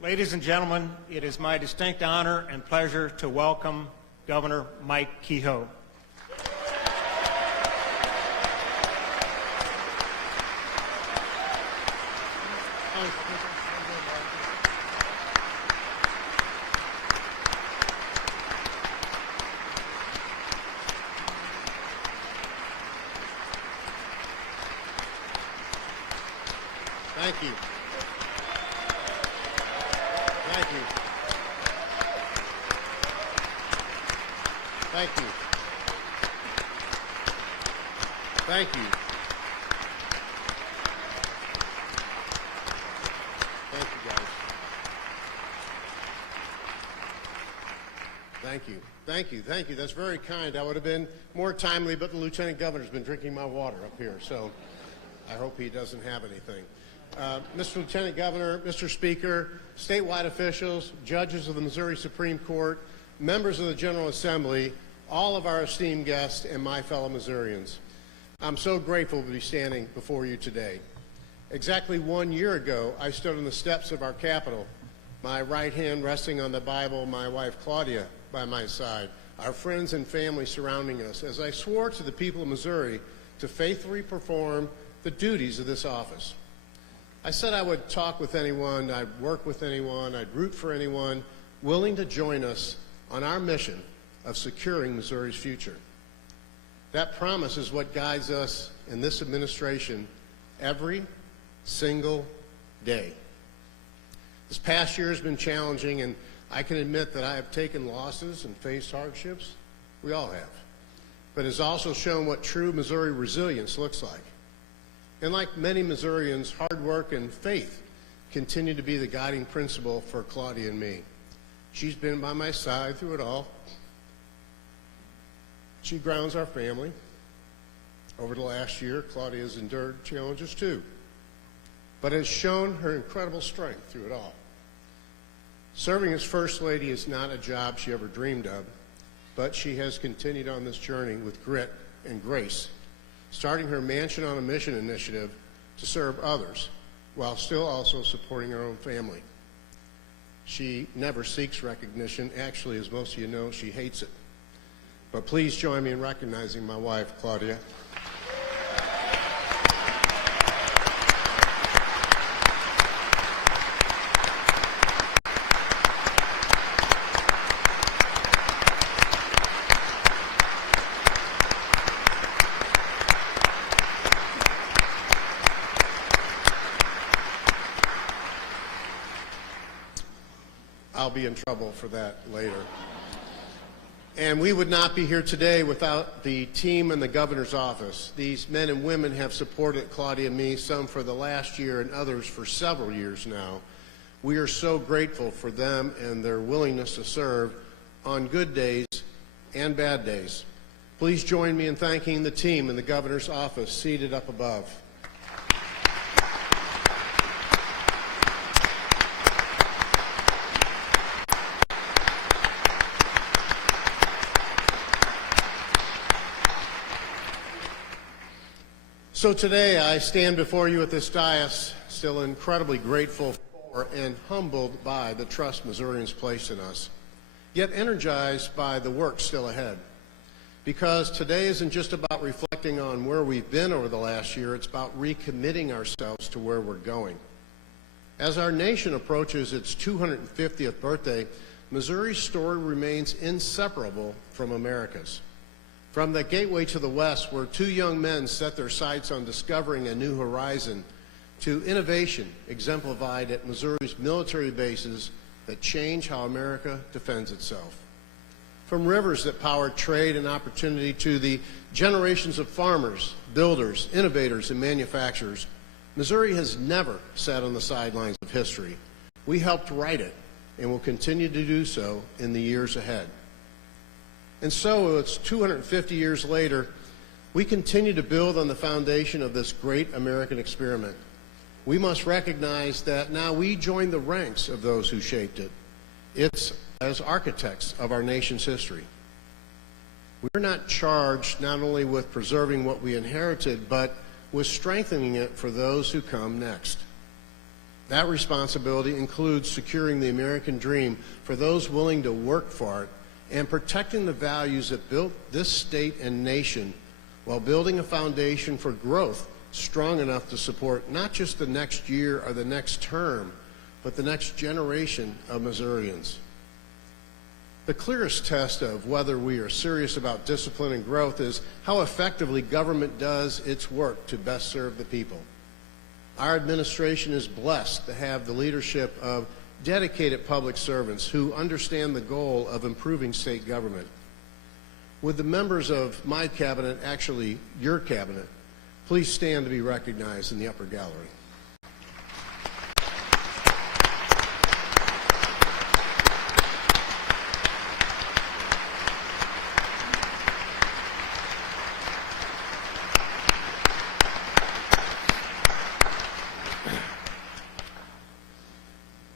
Ladies and gentlemen, it is my distinct honor and pleasure to welcome Governor Mike Kehoe. Thank you. Thank you. Thank you. Thank you. Thank you, guys. Thank you. Thank you. Thank you. That's very kind. I would have been more timely, but the Lieutenant Governor's been drinking my water up here, so I hope he doesn't have anything. Mr. Lieutenant Governor, Mr. Speaker, statewide officials, judges of the Missouri Supreme Court, members of the General Assembly, all of our esteemed guests, and my fellow Missourians. I'm so grateful to be standing before you today. Exactly 1 year ago, I stood on the steps of our Capitol, my right hand resting on the Bible, my wife Claudia by my side, our friends and family surrounding us, as I swore to the people of Missouri to faithfully perform the duties of this office. I said I would talk with anyone, I'd work with anyone, I'd root for anyone willing to join us on our mission of securing Missouri's future. That promise is what guides us in this administration every single day. This past year has been challenging, and I can admit that I have taken losses and faced hardships. We all have. But it has also shown what true Missouri resilience looks like. And like many Missourians, hard work and faith continue to be the guiding principle for Claudia and me. She's been by my side through it all. She grounds our family. Over the last year, Claudia has endured challenges too, but has shown her incredible strength through it all. Serving as First Lady is not a job she ever dreamed of, but she has continued on this journey with grit and grace, starting her Mansion on a Mission initiative to serve others while still also supporting her own family. She never seeks recognition. Actually, as most of you know, she hates it. But please join me in recognizing my wife, Claudia. I'll be in trouble for that later. And we would not be here today without the team in the governor's office. These men and women have supported Claudia and me, some for the last year and others for several years now. We are so grateful for them and their willingness to serve on good days and bad days. Please join me in thanking the team in the governor's office seated up above. So today I stand before you at this dais, still incredibly grateful for and humbled by the trust Missourians place in us, yet energized by the work still ahead. Because today isn't just about reflecting on where we've been over the last year, it's about recommitting ourselves to where we're going. As our nation approaches its 250th birthday, Missouri's story remains inseparable from America's. From the gateway to the west, where two young men set their sights on discovering a new horizon, to innovation exemplified at Missouri's military bases that change how America defends itself. From rivers that power trade and opportunity to the generations of farmers, builders, innovators, and manufacturers, Missouri has never sat on the sidelines of history. We helped write it and will continue to do so in the years ahead. And so, it's 250 years later, we continue to build on the foundation of this great American experiment. We must recognize that now we join the ranks of those who shaped it. It's as architects of our nation's history. We're not charged not only with preserving what we inherited, but with strengthening it for those who come next. That responsibility includes securing the American dream for those willing to work for it and protecting the values that built this state and nation while building a foundation for growth strong enough to support not just the next year or the next term, but the next generation of Missourians. The clearest test of whether we are serious about discipline and growth is how effectively government does its work to best serve the people. Our administration is blessed to have the leadership of dedicated public servants who understand the goal of improving state government. Would the members of my cabinet, actually your cabinet, please stand to be recognized in the upper gallery.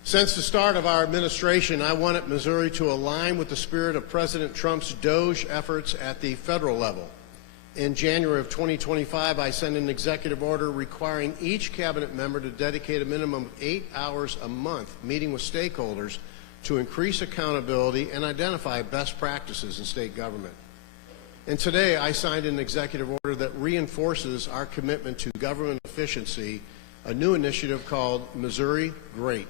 Since the start of our administration, I wanted Missouri to align with the spirit of President Trump's DOGE efforts at the federal level. In January of 2025, I sent an executive order requiring each cabinet member to dedicate a minimum of 8 hours a month meeting with stakeholders to increase accountability and identify best practices in state government. And today, I signed an executive order that reinforces our commitment to government efficiency, a new initiative called Missouri Great.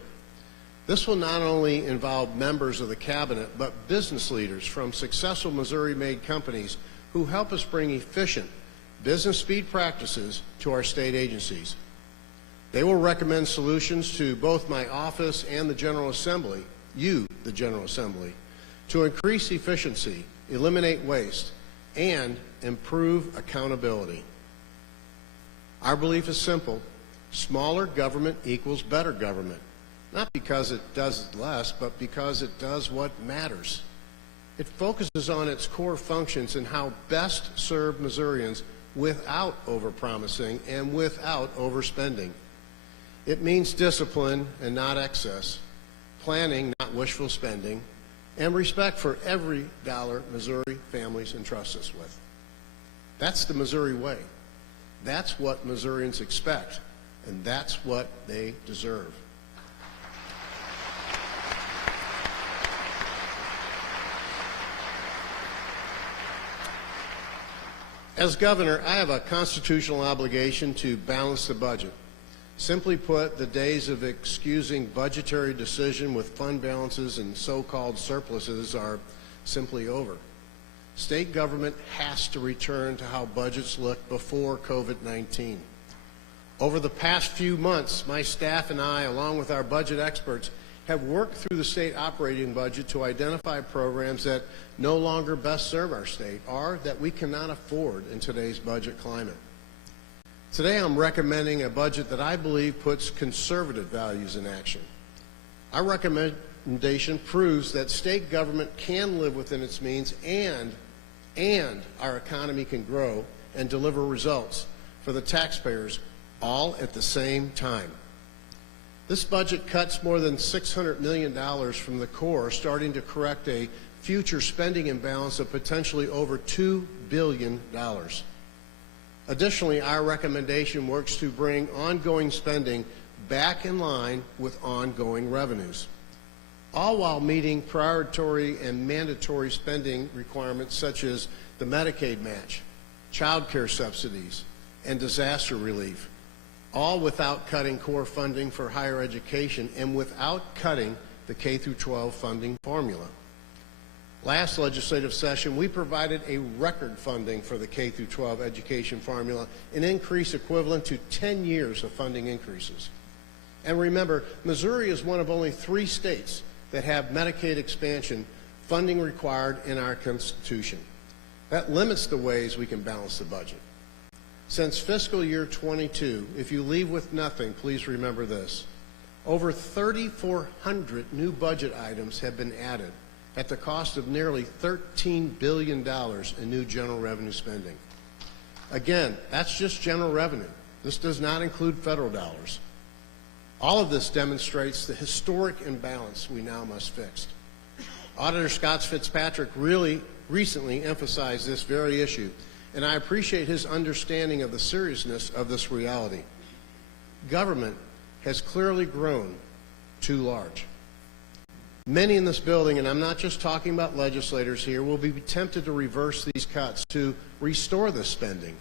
This will not only involve members of the cabinet, but business leaders from successful Missouri-made companies who help us bring efficient business speed practices to our state agencies. They will recommend solutions to both my office and the General Assembly, you, the General Assembly, to increase efficiency, eliminate waste, and improve accountability. Our belief is simple: smaller government equals better government. Not because it does less, but because it does what matters. It focuses on its core functions and how best serve Missourians without overpromising and without overspending. It means discipline and not excess, planning, not wishful spending, and respect for every dollar Missouri families entrust us with. That's the Missouri way. That's what Missourians expect, and that's what they deserve. As governor, I have a constitutional obligation to balance the budget. Simply put, the days of excusing budgetary decision with fund balances and so-called surpluses are simply over. State government has to return to how budgets looked before COVID-19. Over the past few months, my staff and I, along with our budget experts, have worked through the state operating budget to identify programs that no longer best serve our state or that we cannot afford in today's budget climate. Today I'm recommending a budget that I believe puts conservative values in action. Our recommendation proves that state government can live within its means and our economy can grow and deliver results for the taxpayers all at the same time. This budget cuts more than $600 million from the core, starting to correct a future spending imbalance of potentially over $2 billion. Additionally, our recommendation works to bring ongoing spending back in line with ongoing revenues, all while meeting priority and mandatory spending requirements such as the Medicaid match, child care subsidies, and disaster relief, all without cutting core funding for higher education and without cutting the K-12 funding formula. Last legislative session, we provided a record funding for the K-12 education formula, an increase equivalent to 10 years of funding increases. And remember, Missouri is one of only 3 states that have Medicaid expansion funding required in our Constitution. That limits the ways we can balance the budget. Since fiscal year 22, if you leave with nothing, please remember this: over 3,400 new budget items have been added at the cost of nearly $13 billion in new general revenue spending. Again, that's just general revenue. This does not include federal dollars. All of this demonstrates the historic imbalance we now must fix. Auditor Scott Fitzpatrick really recently emphasized this very issue, and I appreciate his understanding of the seriousness of this reality. Government has clearly grown too large. Many in this building, and I'm not just talking about legislators here, will be tempted to reverse these cuts to restore this spending.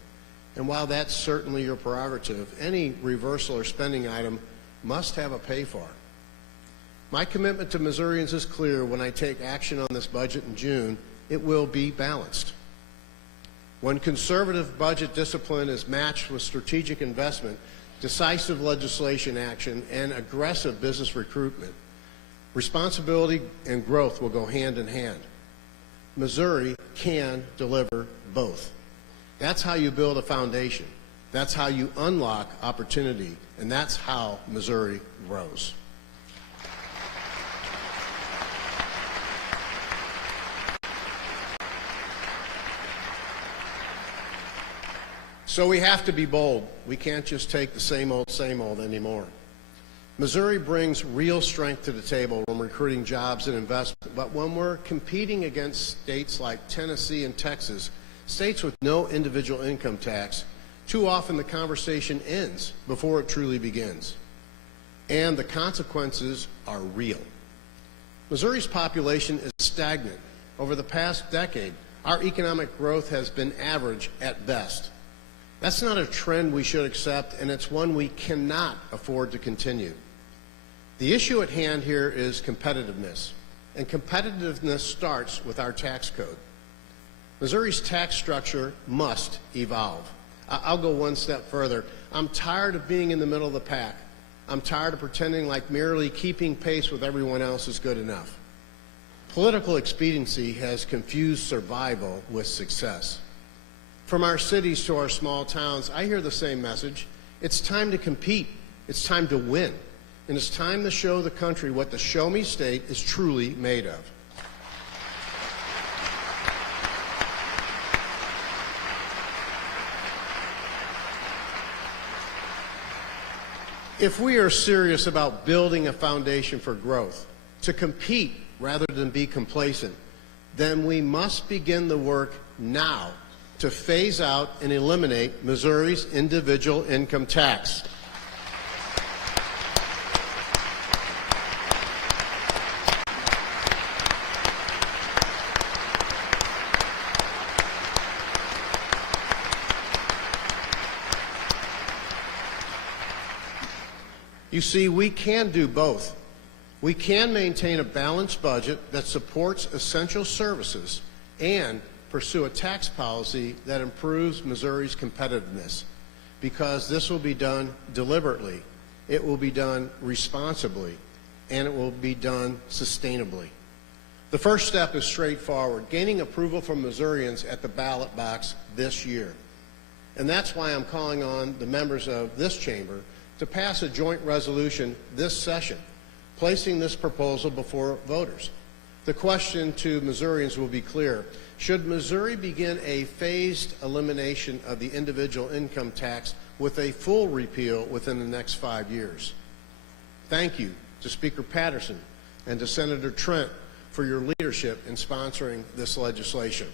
And while that's certainly your prerogative, any reversal or spending item must have a pay for. My commitment to Missourians is clear. When I take action on this budget in June, it will be balanced. When conservative budget discipline is matched with strategic investment, decisive legislation action, and aggressive business recruitment, responsibility and growth will go hand in hand. Missouri can deliver both. That's how you build a foundation. That's how you unlock opportunity, and that's how Missouri grows. So we have to be bold. We can't just take the same old anymore. Missouri brings real strength to the table when recruiting jobs and investment, but when we're competing against states like Tennessee and Texas, states with no individual income tax, too often the conversation ends before it truly begins. And the consequences are real. Missouri's population is stagnant. Over the past decade, our economic growth has been average at best. That's not a trend we should accept, and it's one we cannot afford to continue. The issue at hand here is competitiveness, and competitiveness starts with our tax code. Missouri's tax structure must evolve. I'll go one step further. I'm tired of being in the middle of the pack. I'm tired of pretending like merely keeping pace with everyone else is good enough. Political expediency has confused survival with success. From our cities to our small towns, I hear the same message. It's time to compete. It's time to win. And it's time to show the country what the Show Me State is truly made of. If we are serious about building a foundation for growth, to compete rather than be complacent, then we must begin the work now to phase out and eliminate Missouri's individual income tax. You see, we can do both. We can maintain a balanced budget that supports essential services and pursue a tax policy that improves Missouri's competitiveness, because this will be done deliberately, it will be done responsibly, and it will be done sustainably. The first step is straightforward: gaining approval from Missourians at the ballot box this year. And that's why I'm calling on the members of this chamber to pass a joint resolution this session, placing this proposal before voters. The question to Missourians will be clear: should Missouri begin a phased elimination of the individual income tax with a full repeal within the next 5 years? Thank you to Speaker Patterson and to Senator Trent for your leadership in sponsoring this legislation.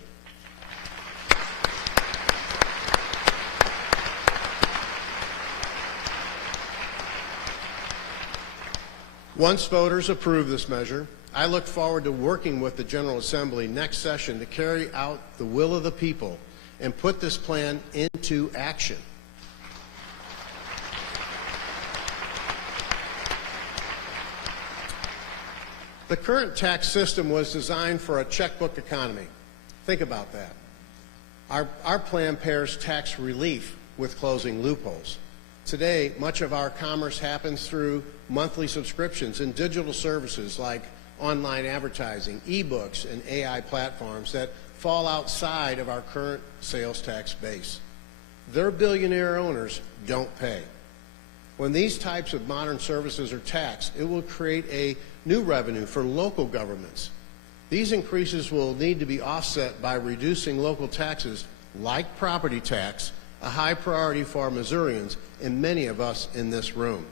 Once voters approve this measure, I look forward to working with the General Assembly next session to carry out the will of the people and put this plan into action. The current tax system was designed for a checkbook economy. Think about that. Our plan pairs tax relief with closing loopholes. Today, much of our commerce happens through monthly subscriptions and digital services like online advertising, e-books, and AI platforms that fall outside of our current sales tax base. Their billionaire owners don't pay. When these types of modern services are taxed, it will create a new revenue for local governments. These increases will need to be offset by reducing local taxes like property tax, a high priority for our Missourians and many of us in this room.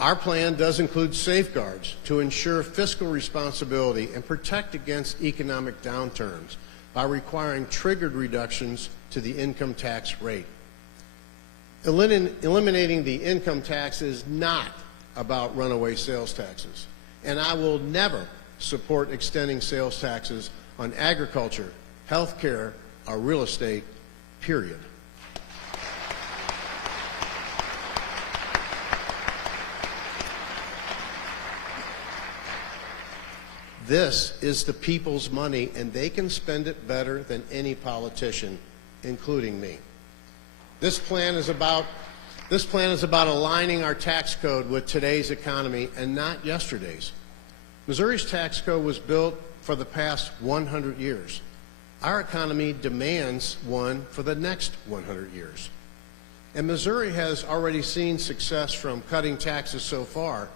Our plan does include safeguards to ensure fiscal responsibility and protect against economic downturns. by requiring triggered reductions to the income tax rate. Eliminating the income tax is not about runaway sales taxes, and I will never support extending sales taxes on agriculture, health care, or real estate, period. This is the people's money, and they can spend it better than any politician, including me. This plan is about aligning our tax code with today's economy and not yesterday's. Missouri's tax code was built for the past 100 years. Our economy demands one for the next 100 years. And Missouri has already seen success from cutting taxes so far.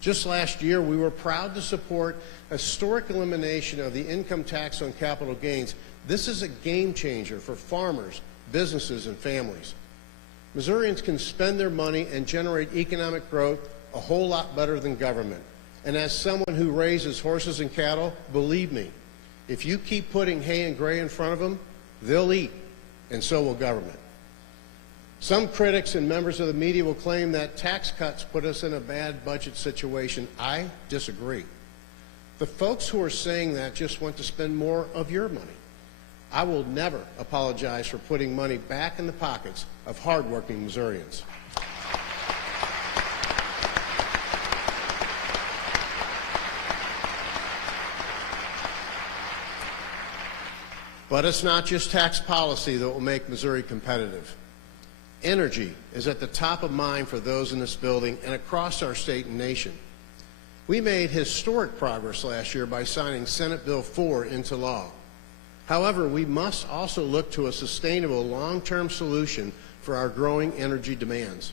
Just last year, we were proud to support a historic elimination of the income tax on capital gains. This is a game changer for farmers, businesses, and families. Missourians can spend their money and generate economic growth a whole lot better than government. And as someone who raises horses and cattle, believe me, if you keep putting hay and gray in front of them, they'll eat, and so will government. Some critics and members of the media will claim that tax cuts put us in a bad budget situation. I disagree. The folks who are saying that just want to spend more of your money. I will never apologize for putting money back in the pockets of hardworking Missourians. But it's not just tax policy that will make Missouri competitive. Energy is at the top of mind for those in this building and across our state and nation. We made historic progress last year by signing Senate Bill 4 into law. However, we must also look to a sustainable long-term solution for our growing energy demands.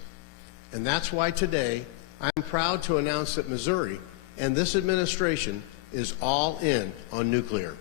And that's why today I'm proud to announce that Missouri and this administration is all in on nuclear.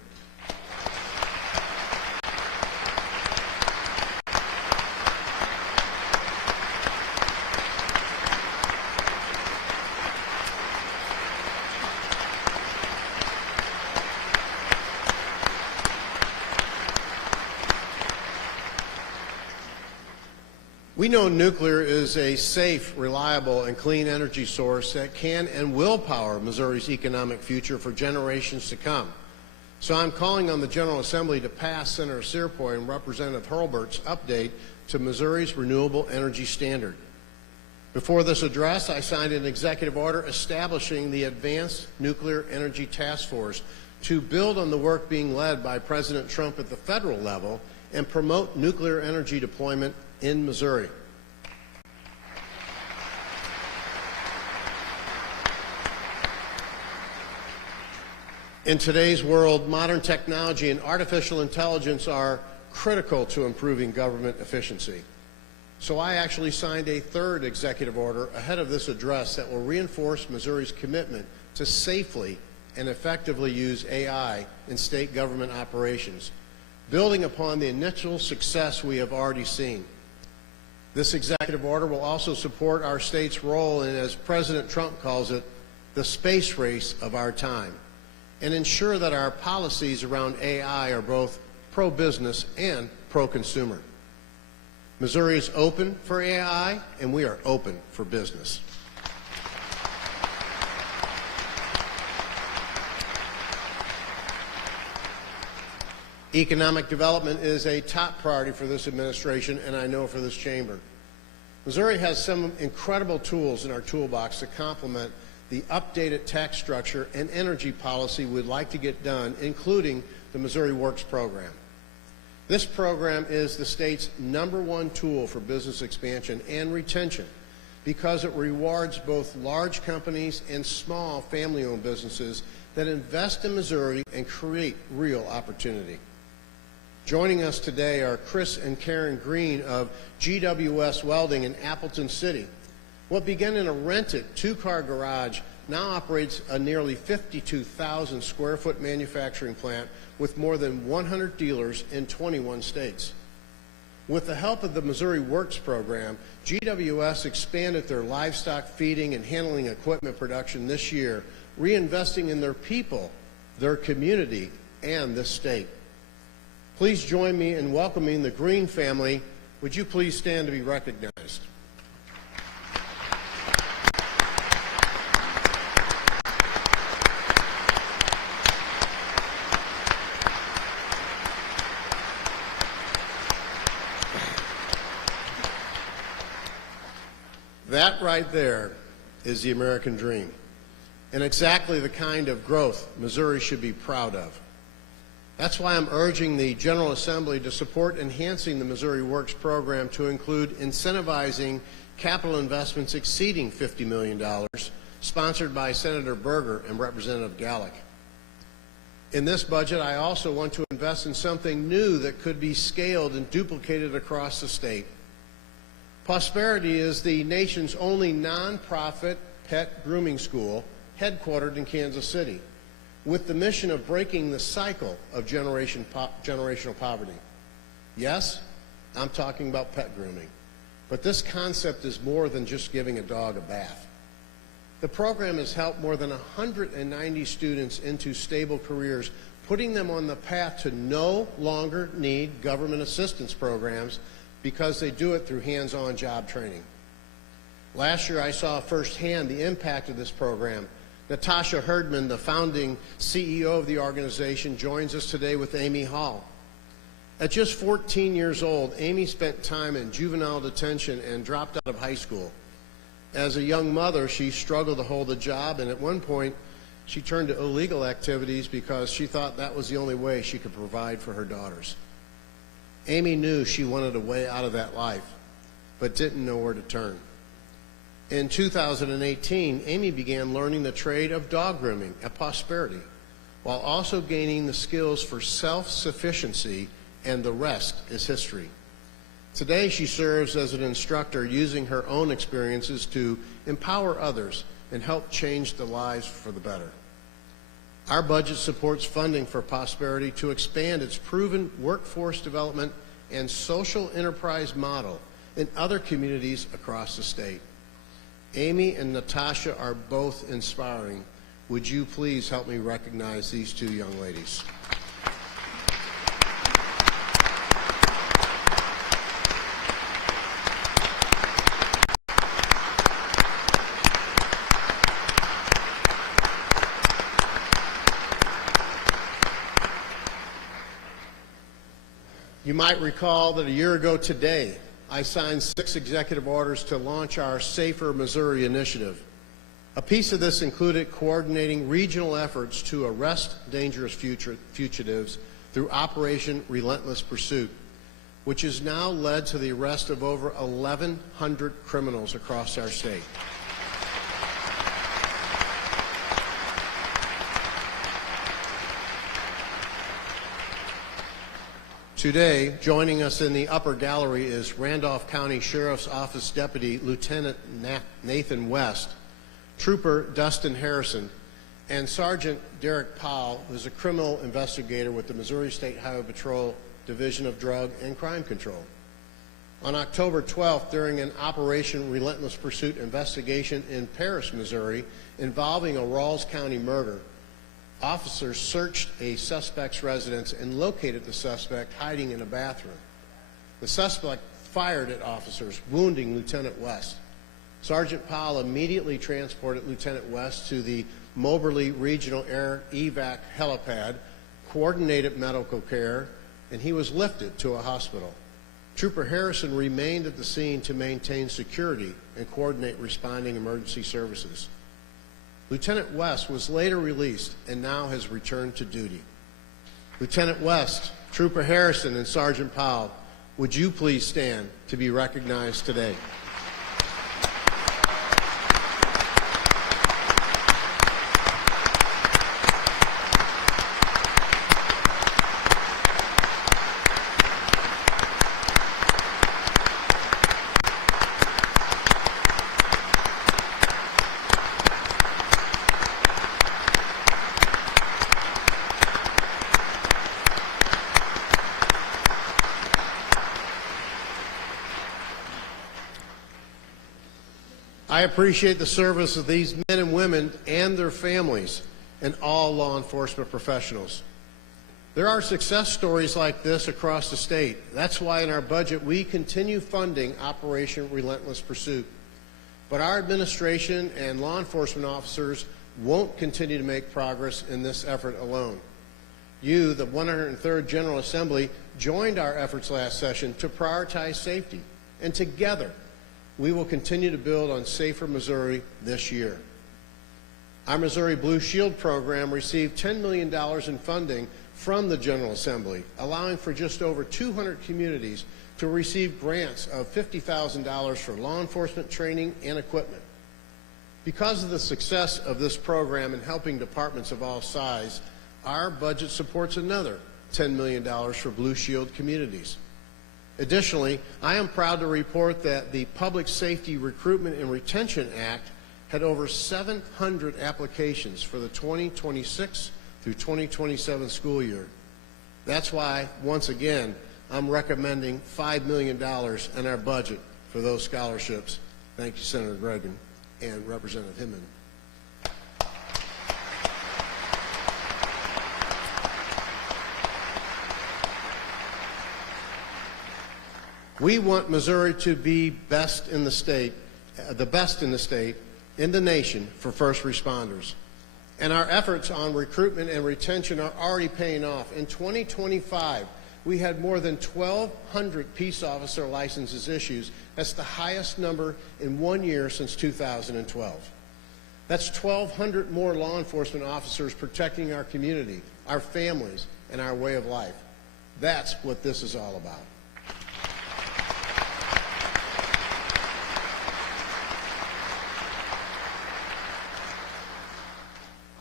We know nuclear is a safe, reliable, and clean energy source that can and will power Missouri's economic future for generations to come. So I'm calling on the General Assembly to pass Senator Searpoy and Representative Hurlburt's update to Missouri's renewable energy standard. Before this address, I signed an executive order establishing the Advanced Nuclear Energy Task Force to build on the work being led by President Trump at the federal level and promote nuclear energy deployment in Missouri. In today's world, modern technology and artificial intelligence are critical to improving government efficiency. So I actually signed a third executive order ahead of this address that will reinforce Missouri's commitment to safely and effectively use AI in state government operations, building upon the initial success we have already seen. This executive order will also support our state's role in, as President Trump calls it, the space race of our time, and ensure that our policies around AI are both pro-business and pro-consumer. Missouri is open for AI, and we are open for business. Economic development is a top priority for this administration, and I know for this chamber. Missouri has some incredible tools in our toolbox to complement the updated tax structure and energy policy we'd like to get done, including the Missouri Works program. This program is the state's #1 tool for business expansion and retention because it rewards both large companies and small family-owned businesses that invest in Missouri and create real opportunity. Joining us today are Chris and Karen Green of GWS Welding in Appleton City. What began in a rented two-car garage now operates a nearly 52,000 square foot manufacturing plant with more than 100 dealers in 21 states. With the help of the Missouri Works program, GWS expanded their livestock feeding and handling equipment production this year, reinvesting in their people, their community, and this state. Please join me in welcoming the Green family. Would you please stand to be recognized? That right there is the American dream, and exactly the kind of growth Missouri should be proud of. That's why I'm urging the General Assembly to support enhancing the Missouri Works program to include incentivizing capital investments exceeding $50 million, sponsored by Senator Berger and Representative Gallick. In this budget, I also want to invest in something new that could be scaled and duplicated across the state. Prosperity is the nation's only nonprofit pet grooming school headquartered in Kansas City, with the mission of breaking the cycle of generational poverty. Yes, I'm talking about pet grooming, but this concept is more than just giving a dog a bath. The program has helped more than 190 students into stable careers, putting them on the path to no longer need government assistance programs because they do it through hands-on job training. Last year, I saw firsthand the impact of this program. Natasha Herdman, the founding CEO of the organization, joins us today with Amy Hall. At just 14 years old, Amy spent time in juvenile detention and dropped out of high school. As a young mother, she struggled to hold a job, and at one point, she turned to illegal activities because she thought that was the only way she could provide for her daughters. Amy knew she wanted a way out of that life, but didn't know where to turn. In 2018, Amy began learning the trade of dog grooming at Prosperity, while also gaining the skills for self-sufficiency, and the rest is history. Today, she serves as an instructor using her own experiences to empower others and help change the lives for the better. Our budget supports funding for Prosperity to expand its proven workforce development and social enterprise model in other communities across the state. Amy and Natasha are both inspiring. Would you please help me recognize these two young ladies? You might recall that a year ago today, I signed 6 executive orders to launch our Safer Missouri initiative. A piece of this included coordinating regional efforts to arrest dangerous fugitives through Operation Relentless Pursuit, which has now led to the arrest of over 1,100 criminals across our state. Today, joining us in the upper gallery is Randolph County Sheriff's Office Deputy Lieutenant Nathan West, Trooper Dustin Harrison, and Sergeant Derek Powell, who is a criminal investigator with the Missouri State Highway Patrol Division of Drug and Crime Control. On October 12th, during an Operation Relentless Pursuit investigation in Paris, Missouri, involving a Rawls County murder, officers searched a suspect's residence and located the suspect hiding in a bathroom. The suspect fired at officers, wounding Lieutenant West. Sergeant Powell immediately transported Lieutenant West to the Moberly Regional Air Evac helipad, coordinated medical care, and he was lifted to a hospital. Trooper Harrison remained at the scene to maintain security and coordinate responding emergency services. Lieutenant West was later released and now has returned to duty. Lieutenant West, Trooper Harrison, and Sergeant Powell, would you please stand to be recognized today? I appreciate the service of these men and women and their families and all law enforcement professionals. There are success stories like this across the state. That's why in our budget we continue funding Operation Relentless Pursuit. But our administration and law enforcement officers won't continue to make progress in this effort alone. You, the 103rd General Assembly, joined our efforts last session to prioritize safety, and together we will continue to build on safer Missouri this year. Our Missouri Blue Shield program received $10 million in funding from the General Assembly, allowing for just over 200 communities to receive grants of $50,000 for law enforcement training and equipment. Because of the success of this program in helping departments of all sizes, our budget supports another $10 million for Blue Shield communities. Additionally, I am proud to report that the Public Safety Recruitment and Retention Act had over 700 applications for the 2026 through 2027 school year. That's why, once again, I'm recommending $5 million in our budget for those scholarships. Thank you, Senator Gregan and Representative Hinman. We want Missouri to be best in the state, the best in the state, in the nation for first responders. And our efforts on recruitment and retention are already paying off. In 2025, we had more than 1,200 peace officer licenses issued. That's the highest number in 1 year since 2012. That's 1,200 more law enforcement officers protecting our community, our families, and our way of life. That's what this is all about.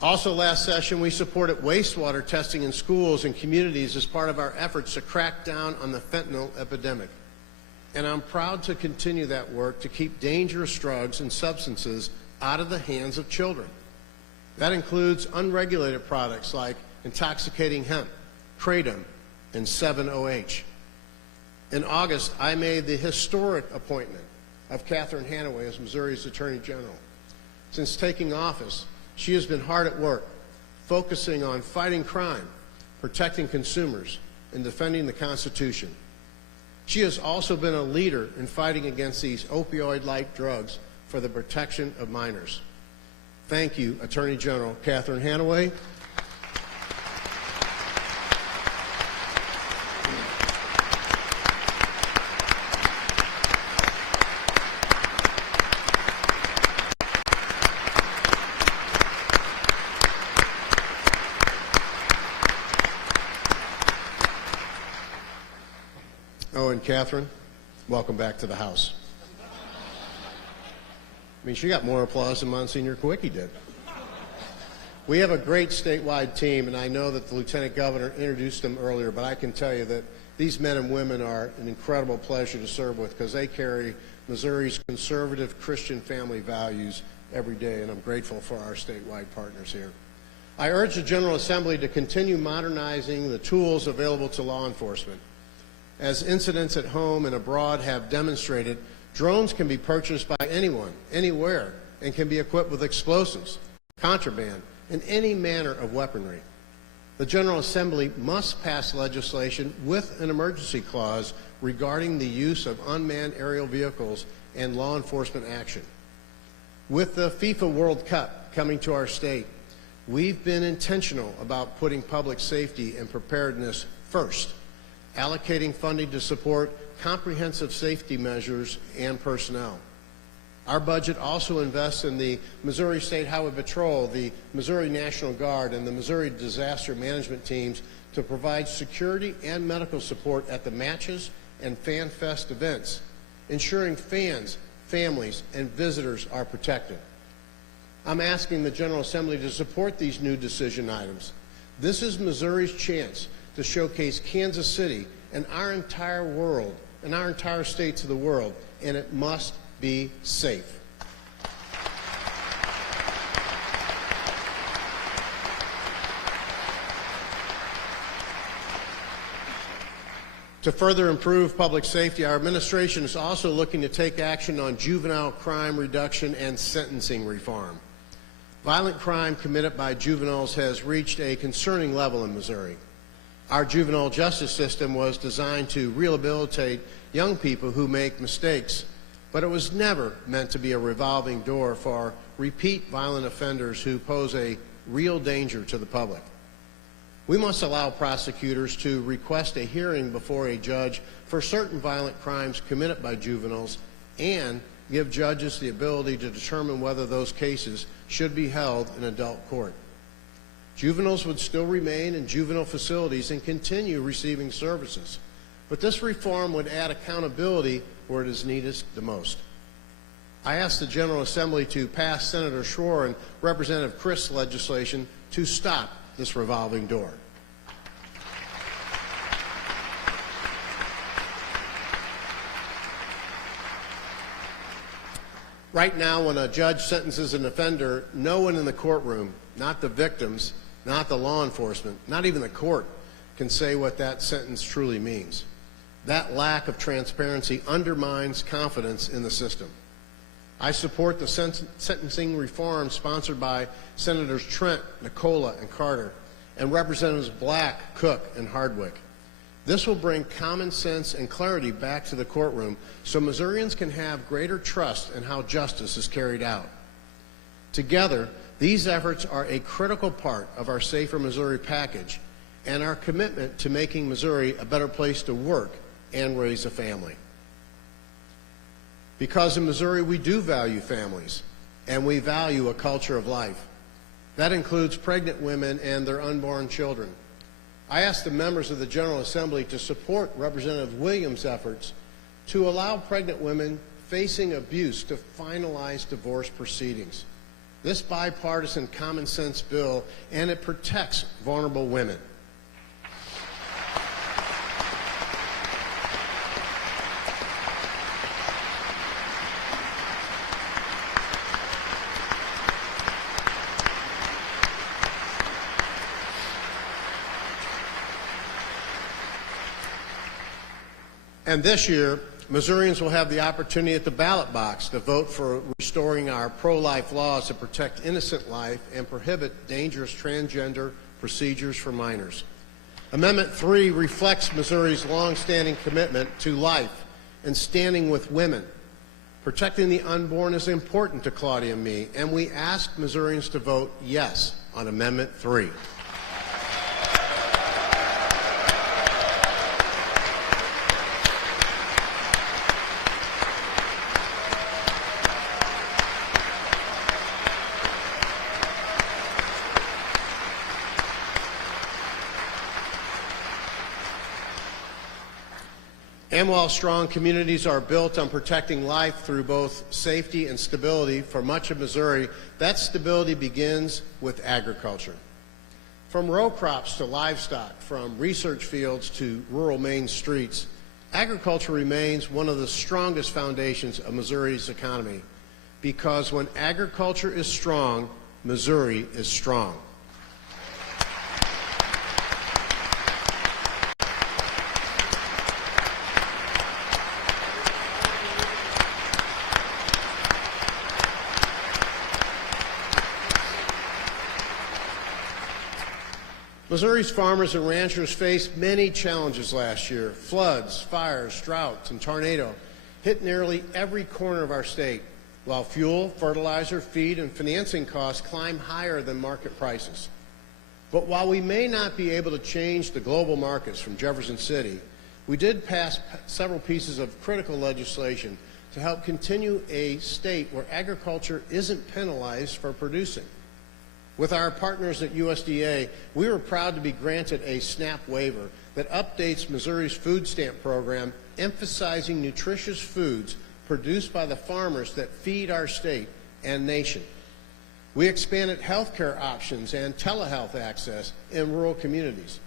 Also last session, we supported wastewater testing in schools and communities as part of our efforts to crack down on the fentanyl epidemic. And I'm proud to continue that work to keep dangerous drugs and substances out of the hands of children. That includes unregulated products like intoxicating hemp, kratom, and 7-OH. In August, I made the historic appointment of Catherine Hanaway as Missouri's Attorney General. Since taking office, she has been hard at work, focusing on fighting crime, protecting consumers, and defending the Constitution. She has also been a leader in fighting against these opioid-like drugs for the protection of minors. Thank you, Attorney General Catherine Hanaway. Oh, and Catherine, welcome back to the House. I mean, she got more applause than Monsignor Kawicki did. We have a great statewide team, and I know that the Lieutenant Governor introduced them earlier, but I can tell you that these men and women are an incredible pleasure to serve with because they carry Missouri's conservative Christian family values every day, and I'm grateful for our statewide partners here. I urge the General Assembly to continue modernizing the tools available to law enforcement. As incidents at home and abroad have demonstrated, drones can be purchased by anyone, anywhere, and can be equipped with explosives, contraband, and any manner of weaponry. The General Assembly must pass legislation with an emergency clause regarding the use of unmanned aerial vehicles and law enforcement action. With the FIFA World Cup coming to our state, we've been intentional about putting public safety and preparedness first, allocating funding to support comprehensive safety measures and personnel. Our budget also invests in the Missouri State Highway Patrol, the Missouri National Guard, and the Missouri Disaster Management teams to provide security and medical support at the matches and Fan Fest events, ensuring fans, families, and visitors are protected. I'm asking the General Assembly to support these new decision items. This is Missouri's chance to showcase Kansas City and our entire world, and our entire state to the world, and it must be safe. To further improve public safety, our administration is also looking to take action on juvenile crime reduction and sentencing reform. Violent crime committed by juveniles has reached a concerning level in Missouri. Our juvenile justice system was designed to rehabilitate young people who make mistakes, but it was never meant to be a revolving door for repeat violent offenders who pose a real danger to the public. We must allow prosecutors to request a hearing before a judge for certain violent crimes committed by juveniles and give judges the ability to determine whether those cases should be held in adult court. Juveniles would still remain in juvenile facilities and continue receiving services, but this reform would add accountability where it is needed the most. I asked the General Assembly to pass Senator Schroer and Representative Christ's legislation to stop this revolving door. Right now, when a judge sentences an offender, no one in the courtroom, not the victims, not the law enforcement, not even the court, can say what that sentence truly means. That lack of transparency undermines confidence in the system. I support the sentencing reform sponsored by Senators Trent, Nicola, and Carter, and Representatives Black, Cook, and Hardwick. This will bring common sense and clarity back to the courtroom so Missourians can have greater trust in how justice is carried out. Together, these efforts are a critical part of our Safer Missouri package and our commitment to making Missouri a better place to work and raise a family. Because in Missouri we do value families and we value a culture of life. That includes pregnant women and their unborn children. I asked the members of the General Assembly to support Representative Williams' efforts to allow pregnant women facing abuse to finalize divorce proceedings. This bipartisan common sense bill, and it protects vulnerable women. And this year, Missourians will have the opportunity at the ballot box to vote for restoring our pro-life laws to protect innocent life and prohibit dangerous transgender procedures for minors. Amendment 3 reflects Missouri's long-standing commitment to life and standing with women. Protecting the unborn is important to Claudia and me, and we ask Missourians to vote yes on Amendment 3. And while strong communities are built on protecting life through both safety and stability for much of Missouri, that stability begins with agriculture. From row crops to livestock, from research fields to rural main streets, agriculture remains one of the strongest foundations of Missouri's economy, because when agriculture is strong, Missouri is strong. Missouri's farmers and ranchers faced many challenges last year. Floods, fires, droughts, and tornadoes hit nearly every corner of our state, while fuel, fertilizer, feed, and financing costs climbed higher than market prices. But while we may not be able to change the global markets from Jefferson City, we did pass several pieces of critical legislation to help continue a state where agriculture isn't penalized for producing. With our partners at USDA, we were proud to be granted a SNAP waiver that updates Missouri's food stamp program, emphasizing nutritious foods produced by the farmers that feed our state and nation. We expanded health care options and telehealth access in rural communities.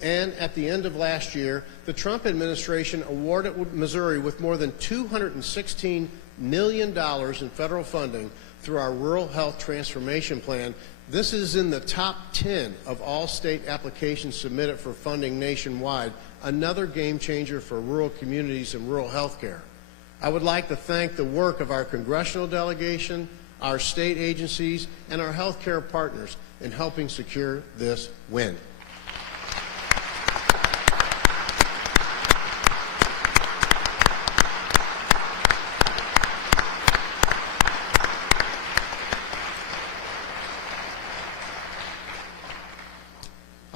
And at the end of last year, the Trump administration awarded Missouri with more than $216 million in federal funding through our Rural Health Transformation Plan. This is in the top 10 of all state applications submitted for funding nationwide, another game changer for rural communities and rural health care. I would like to thank the work of our congressional delegation, our state agencies, and our health care partners in helping secure this win.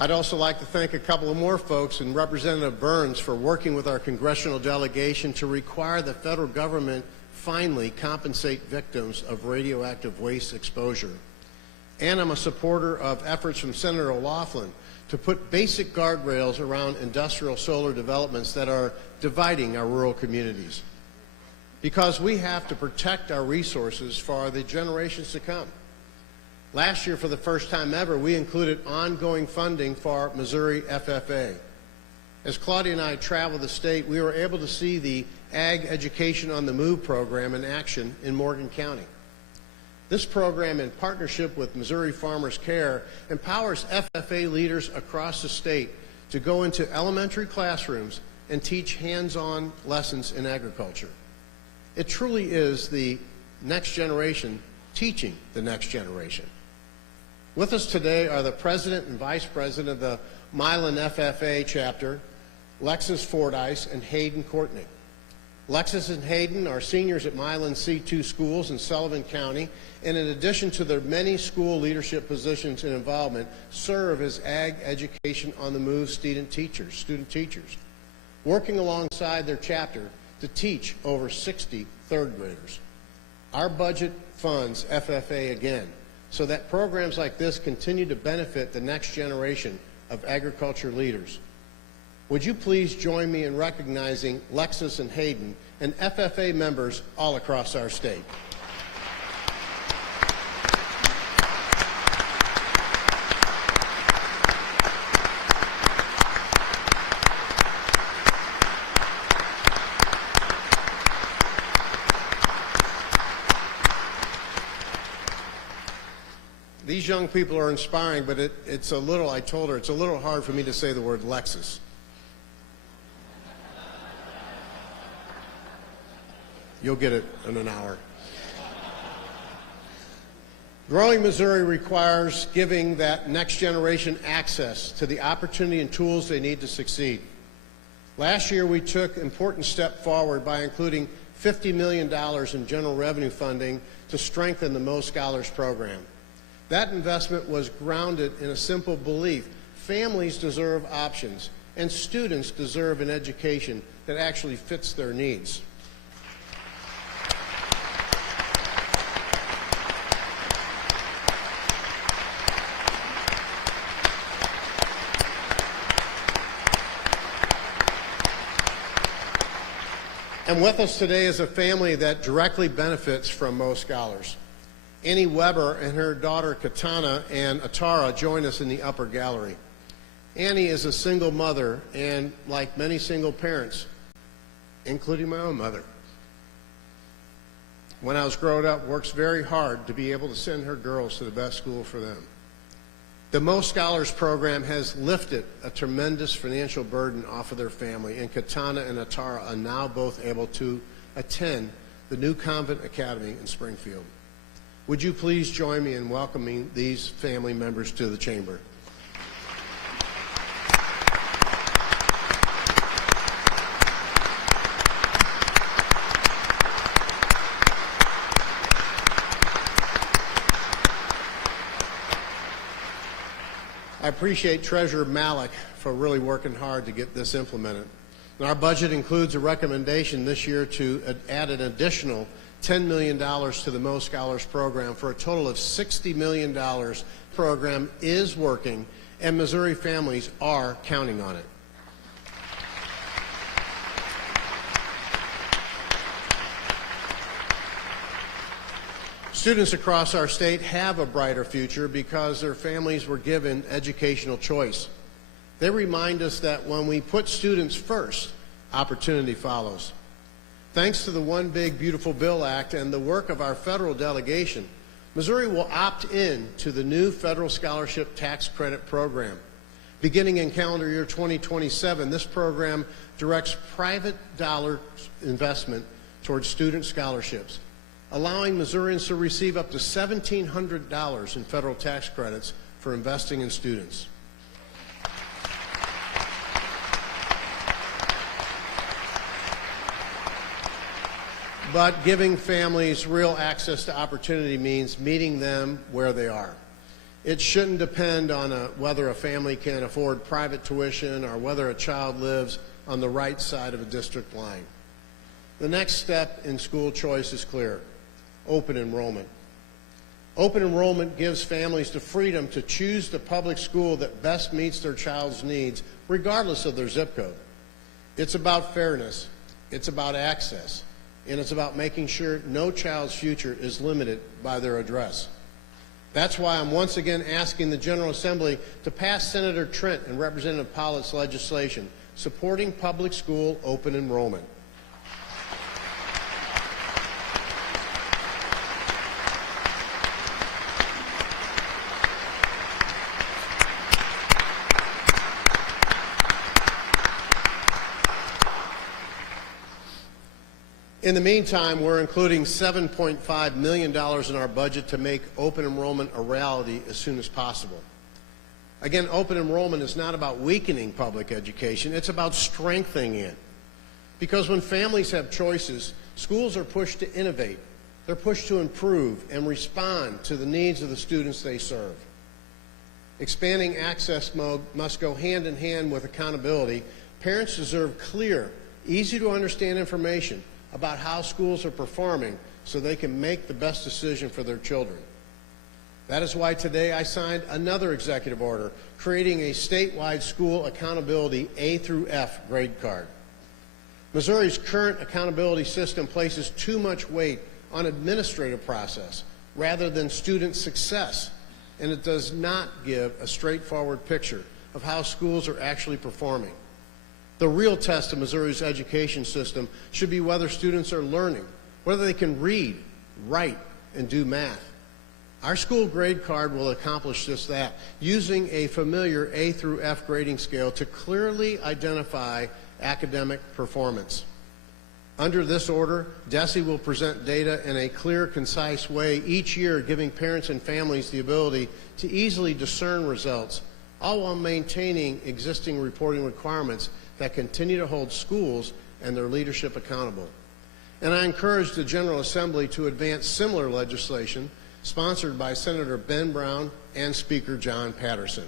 I'd also like to thank a couple of more folks and Representative Burns for working with our congressional delegation to require the federal government finally compensate victims of radioactive waste exposure. And I'm a supporter of efforts from Senator O'Laughlin to put basic guardrails around industrial solar developments that are dividing our rural communities. Because we have to protect our resources for the generations to come. Last year, for the first time ever, we included ongoing funding for Missouri FFA. As Claudia and I traveled the state, we were able to see the Ag Education on the Move program in action in Morgan County. This program, in partnership with Missouri Farmers Care, empowers FFA leaders across the state to go into elementary classrooms and teach hands-on lessons in agriculture. It truly is the next generation teaching the next generation. With us today are the President and Vice President of the Milan FFA chapter, Lexus Fordyce and Hayden Courtney. Lexus and Hayden are seniors at Milan C2 schools in Sullivan County, and in addition to their many school leadership positions and involvement, serve as Ag Education on the Move student teachers, working alongside their chapter to teach over 60 third graders. Our budget funds FFA again, so that programs like this continue to benefit the next generation of agriculture leaders. Would you please join me in recognizing Lexus and Hayden and FFA members all across our state? These young people are inspiring, but it's a little, I told her, it's a little hard for me to say the word Lexus. You'll get it in an hour. Growing Missouri requires giving that next generation access to the opportunity and tools they need to succeed. Last year, we took an important step forward by including $50 million in general revenue funding to strengthen the Mo Scholars program. That investment was grounded in a simple belief: families deserve options, and students deserve an education that actually fits their needs. And with us today is a family that directly benefits from Mo Scholars. Annie Weber and her daughter Katana and Atara join us in the upper gallery. Annie is a single mother, and like many single parents, including my own mother, when I was growing up, works very hard to be able to send her girls to the best school for them. The Mo Scholars program has lifted a tremendous financial burden off of their family, and Katana and Atara are now both able to attend the new Convent Academy in Springfield. Would you please join me in welcoming these family members to the chamber? I appreciate Treasurer Malik for really working hard to get this implemented. And our budget includes a recommendation this year to add an additional $10 million to the Mo Scholars program for a total of $60 million. Program is working, and Missouri families are counting on it. Students across our state have a brighter future because their families were given educational choice. They remind us that when we put students first, opportunity follows. Thanks to the One Big Beautiful Bill Act and the work of our federal delegation, Missouri will opt in to the new federal scholarship tax credit program. Beginning in calendar year 2027, this program directs private dollar investment towards student scholarships, allowing Missourians to receive up to $1,700 in federal tax credits for investing in students. But giving families real access to opportunity means meeting them where they are. It shouldn't depend on whether a family can afford private tuition or whether a child lives on the right side of a district line. The next step in school choice is clear: open enrollment. Open enrollment gives families the freedom to choose the public school that best meets their child's needs, regardless of their zip code. It's about fairness, it's about access, and it's about making sure no child's future is limited by their address. That's why I'm once again asking the General Assembly to pass Senator Trent and Representative Pollitt's legislation supporting public school open enrollment. In the meantime, we're including $7.5 million in our budget to make open enrollment a reality as soon as possible. Again, open enrollment is not about weakening public education, it's about strengthening it. Because when families have choices, schools are pushed to innovate, they're pushed to improve and respond to the needs of the students they serve. Expanding access must go hand in hand with accountability. Parents deserve clear, easy to understand information about how schools are performing so they can make the best decision for their children. That is why today I signed another executive order creating a statewide school accountability A through F grade card. Missouri's current accountability system places too much weight on administrative process rather than student success, and it does not give a straightforward picture of how schools are actually performing. The real test of Missouri's education system should be whether students are learning, whether they can read, write, and do math. Our school grade card will accomplish just that, using a familiar A through F grading scale to clearly identify academic performance. Under this order, DESE will present data in a clear, concise way each year, giving parents and families the ability to easily discern results, all while maintaining existing reporting requirements that continue to hold schools and their leadership accountable. And I encourage the General Assembly to advance similar legislation sponsored by Senator Ben Brown and Speaker John Patterson.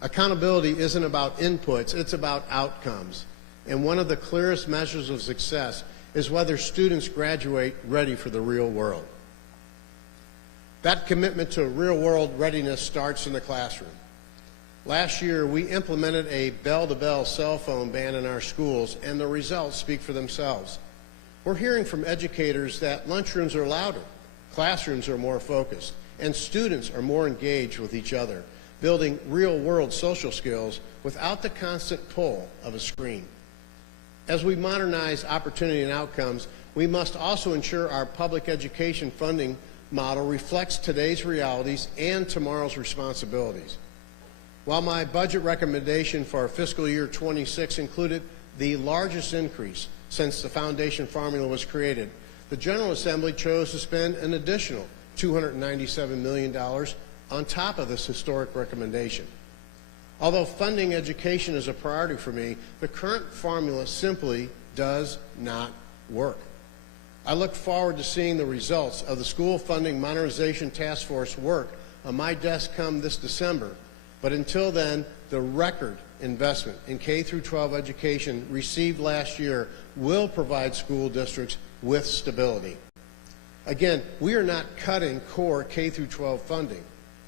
Accountability isn't about inputs, it's about outcomes. And one of the clearest measures of success is whether students graduate ready for the real world. That commitment to real-world readiness starts in the classroom. Last year, we implemented a bell-to-bell cell phone ban in our schools, and the results speak for themselves. We're hearing from educators that lunchrooms are louder, classrooms are more focused, and students are more engaged with each other, building real-world social skills without the constant pull of a screen. As we modernize opportunity and outcomes, we must also ensure our public education funding model reflects today's realities and tomorrow's responsibilities. While my budget recommendation for fiscal year 26 included the largest increase since the foundation formula was created, the General Assembly chose to spend an additional $297 million on top of this historic recommendation. Although funding education is a priority for me, the current formula simply does not work. I look forward to seeing the results of the School Funding Modernization Task Force work on my desk come this December. But until then, the record investment in K-12 education received last year will provide school districts with stability. Again, we are not cutting core K-12 funding.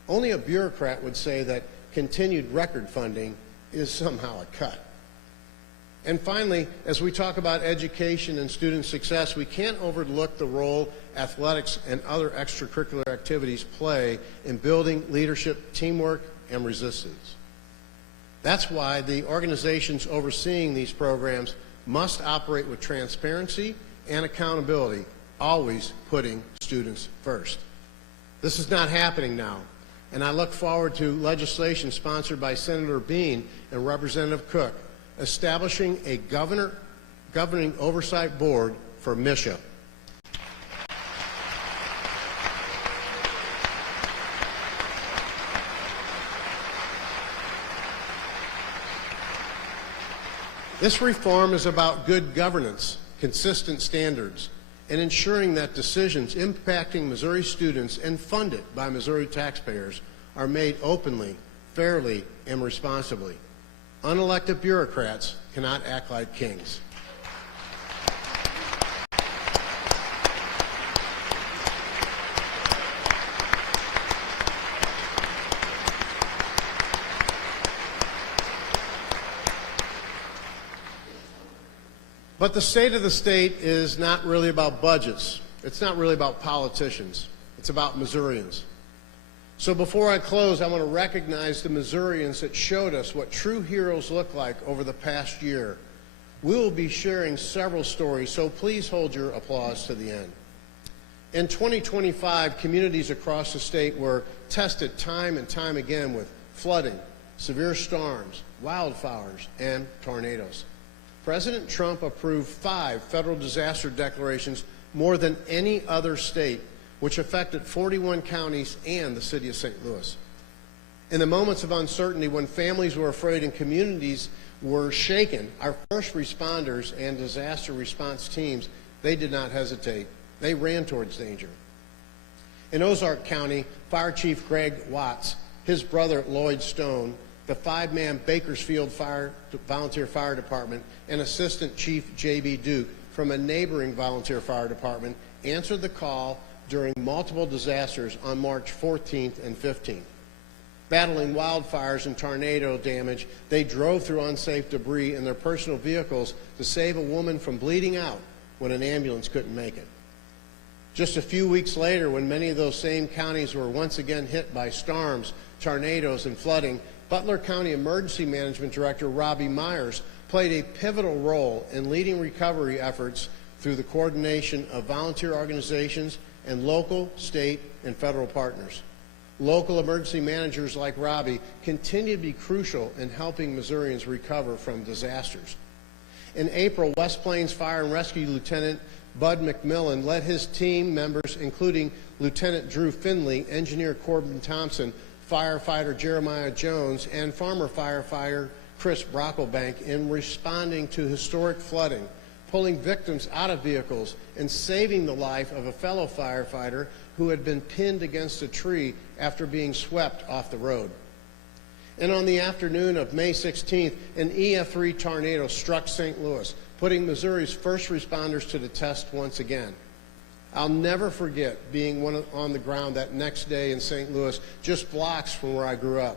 Only a bureaucrat would say that continued record funding is somehow a cut. And finally, as we talk about education and student success, we can't overlook the role athletics and other extracurricular activities play in building leadership, teamwork, and resistance. That's why the organizations overseeing these programs must operate with transparency and accountability, always putting students first. This is not happening now, and I look forward to legislation sponsored by Senator Bean and Representative Cook establishing a governing oversight board for MISHA. This reform is about good governance, consistent standards, and ensuring that decisions impacting Missouri students and funded by Missouri taxpayers are made openly, fairly, and responsibly. Unelected bureaucrats cannot act like kings. But the state of the state is not really about budgets. It's not really about politicians. It's about Missourians. So before I close, I want to recognize the Missourians that showed us what true heroes look like over the past year. We will be sharing several stories, so please hold your applause to the end. In 2025, communities across the state were tested time and time again with flooding, severe storms, wildfires, and tornadoes. President Trump approved 5 federal disaster declarations, more than any other state, which affected 41 counties and the city of St. Louis. In the moments of uncertainty, when families were afraid and communities were shaken, our first responders and disaster response teams, they did not hesitate. They ran towards danger. In Ozark County, Fire Chief Greg Watts, his brother Lloyd Stone, the 5-man Bakersfield Volunteer Fire Department, and Assistant Chief J.B. Duke from a neighboring volunteer fire department answered the call during multiple disasters on March 14th and 15th. Battling wildfires and tornado damage, they drove through unsafe debris in their personal vehicles to save a woman from bleeding out when an ambulance couldn't make it. Just a few weeks later, when many of those same counties were once again hit by storms, tornadoes, and flooding, Butler County Emergency Management Director Robbie Myers played a pivotal role in leading recovery efforts through the coordination of volunteer organizations and local, state, and federal partners. Local emergency managers like Robbie continue to be crucial in helping Missourians recover from disasters. In April, West Plains Fire and Rescue Lieutenant Bud McMillan led his team members, including Lieutenant Drew Finley, Engineer Corbin Thompson, Firefighter Jeremiah Jones, and Farmer Firefighter Chris Brocklebank, in responding to historic flooding, pulling victims out of vehicles, and saving the life of a fellow firefighter who had been pinned against a tree after being swept off the road. And on the afternoon of May 16th, an EF3 tornado struck St. Louis, putting Missouri's first responders to the test once again. I'll never forget being on the ground that next day in St. Louis, just blocks from where I grew up,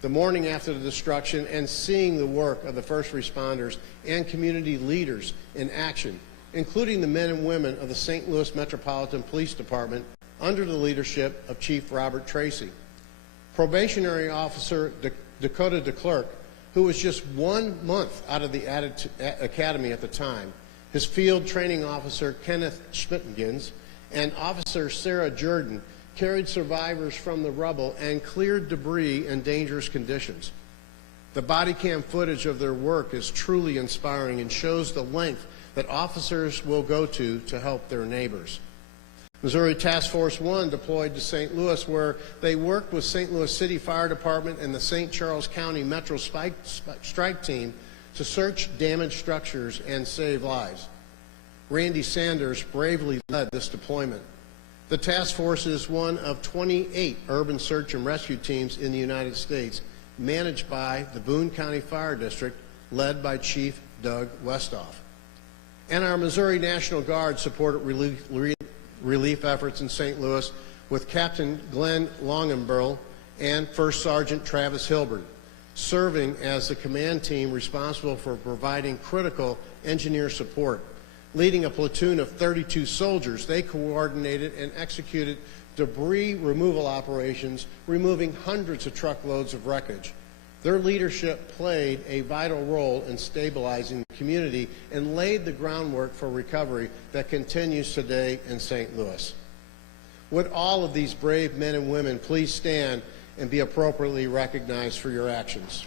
the morning after the destruction, and seeing the work of the first responders and community leaders in action, including the men and women of the St. Louis Metropolitan Police Department under the leadership of Chief Robert Tracy. Probationary Officer Dakota DeClerc, who was just 1 month out of the academy at the time, his field training officer Kenneth Schmittgens, and Officer Sarah Jordan carried survivors from the rubble and cleared debris in dangerous conditions. The body cam footage of their work is truly inspiring and shows the length that officers will go to help their neighbors. Missouri Task Force 1 deployed to St. Louis, where they worked with St. Louis City Fire Department and the St. Charles County Metro Strike Team to search damaged structures and save lives. Randy Sanders bravely led this deployment. The task force is one of 28 urban search and rescue teams in the United States, managed by the Boone County Fire District, led by Chief Doug Westoff. And our Missouri National Guard supported relief efforts in St. Louis with Captain Glenn Longenberl and First Sergeant Travis Hilbert, serving as the command team responsible for providing critical engineer support. Leading a platoon of 32 soldiers, they coordinated and executed debris removal operations, removing hundreds of truckloads of wreckage. Their leadership played a vital role in stabilizing the community and laid the groundwork for recovery that continues today in St. Louis. Would all of these brave men and women please stand and be appropriately recognized for your actions?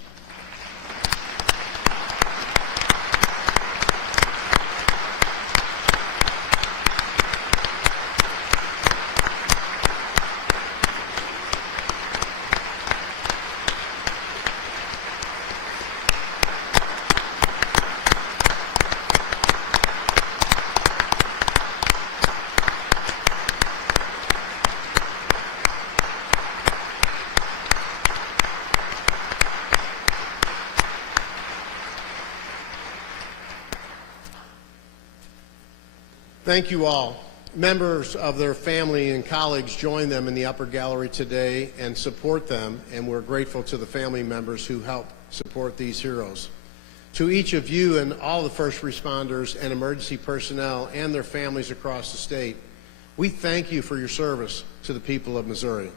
Thank you all. Members of their family and colleagues join them in the upper gallery today and support them, and we're grateful to the family members who help support these heroes. To each of you and all the first responders and emergency personnel and their families across the state, we thank you for your service to the people of Missouri.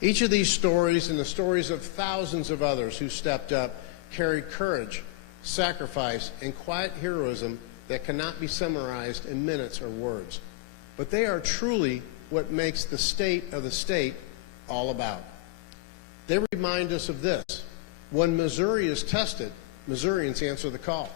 Each of these stories and the stories of thousands of others who stepped up carry courage, sacrifice, and quiet heroism that cannot be summarized in minutes or words. But they are truly what makes the state of the state all about. They remind us of this: when Missouri is tested, Missourians answer the call.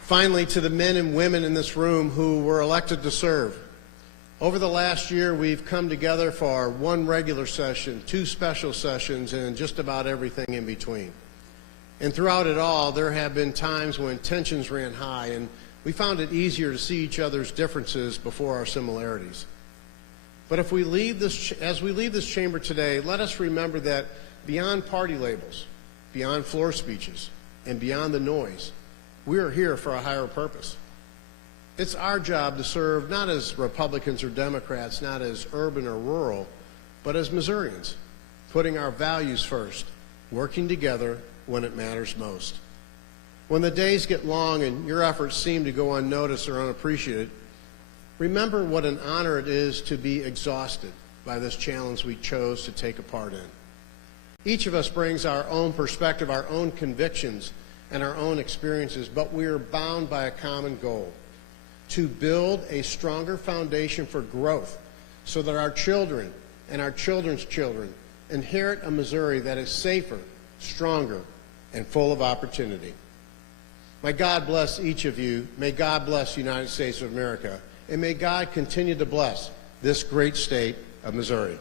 Finally, to the men and women in this room who were elected to serve. Over the last year, we've come together for one regular session, 2 special sessions, and just about everything in between. And throughout it all, there have been times when tensions ran high, and we found it easier to see each other's differences before our similarities. But as we leave this chamber today, let us remember that beyond party labels, beyond floor speeches, and beyond the noise, we are here for a higher purpose. It's our job to serve not as Republicans or Democrats, not as urban or rural, but as Missourians, putting our values first, working together when it matters most. When the days get long and your efforts seem to go unnoticed or unappreciated, remember what an honor it is to be exhausted by this challenge we chose to take a part in. Each of us brings our own perspective, our own convictions, and our own experiences, but we are bound by a common goal: to build a stronger foundation for growth so that our children and our children's children inherit a Missouri that is safer, stronger, and full of opportunity. May God bless each of you. May God bless the United States of America. And may God continue to bless this great state of Missouri.